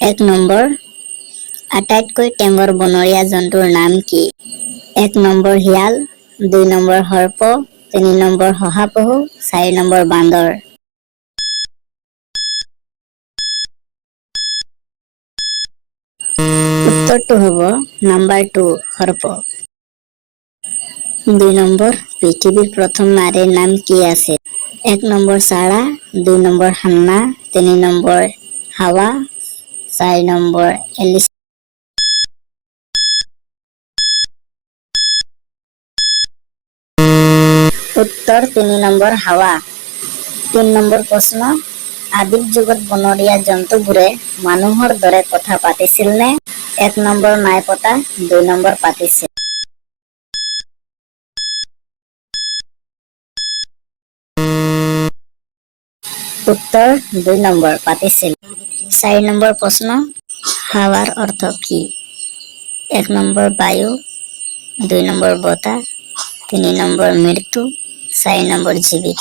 এক নম্বৰ, আটাইতকৈ টেঙৰ বনৰীয়া জন্তুৰ নাম কি? 1 নম্বৰ শিয়াল, 2 নম্বৰ সৰ্প, 3 নম্বৰ শহাপহু, 4 নম্বৰ বান্দৰ। উত্তৰটো হ'ব নাম্বাৰ 2 সৰ্প। 2 নম্বৰ, পৃথিৱীৰ প্ৰথম নাৰীৰ নাম কি আছিল? 1 নম্বৰ চাৰা, 2 নম্বৰ হান্না, 3 নম্বৰ হাৱা, 4 নম্বৰ এলিছা। উত্তৰ 3 নম্বৰ হাৱা। 3 নম্বৰ প্ৰশ্ন, আদিম যুগত বনৰীয়া জন্তুবোৰে মানুহৰ দৰে কথা পাতিছিল নে? 1 নম্বৰ নাই পতা, 2 নম্বৰ পাতিছিল। উত্তৰ 2 নম্বৰ পাতিছিল। 4 নম্বৰ প্ৰশ্ন, হাৱাৰ অৰ্থ কি? 1 নম্বৰ বায়ু, 2 নম্বৰ বতাহ, 3 নম্বৰ মৃত্যু, 4 নম্বৰ জীৱিত।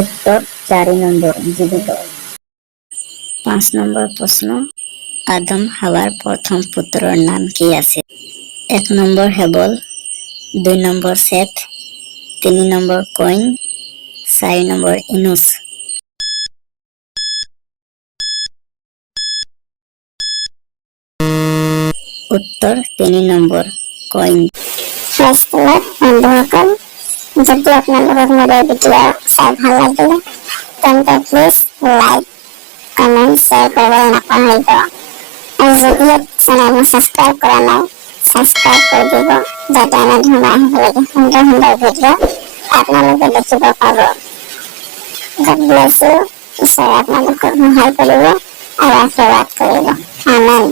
উত্তৰ 4 নম্বৰ জীৱিত। 5 নম্বৰ প্ৰশ্ন, আদম হাৱাৰ প্ৰথম পুত্ৰৰ নাম কি আছিল? 1 number Abel, 2 number Seth, 3 number Cain, 4 number Enos. উত্তৰ 3 নম্বৰ কইন। বন্ধুসকল, যদি আপোনালোকক মোৰ এই ভিডিঅ' চাই ভাল লাগিলে তেন্তে প্লিজ লাইক, কমেণ্ট, শ্বেয়াৰ কৰিবলৈ নাপাহৰিব। আৰু যদিও চেনেলটো ছাবস্ক্ৰাইব কৰা নাই, ছাবস্ক্ৰাইব কৰি দিব, যাতে এনেধৰণৰ আহিবলগীয়া সুন্দৰ সুন্দৰ ভিডিঅ' আপোনালোকে দেখিব পাব। God bless you. ঈশ্বৰে আপোনালোকক সহায় কৰিব আৰু আশীৰ্বাদ কৰিব। আমেন।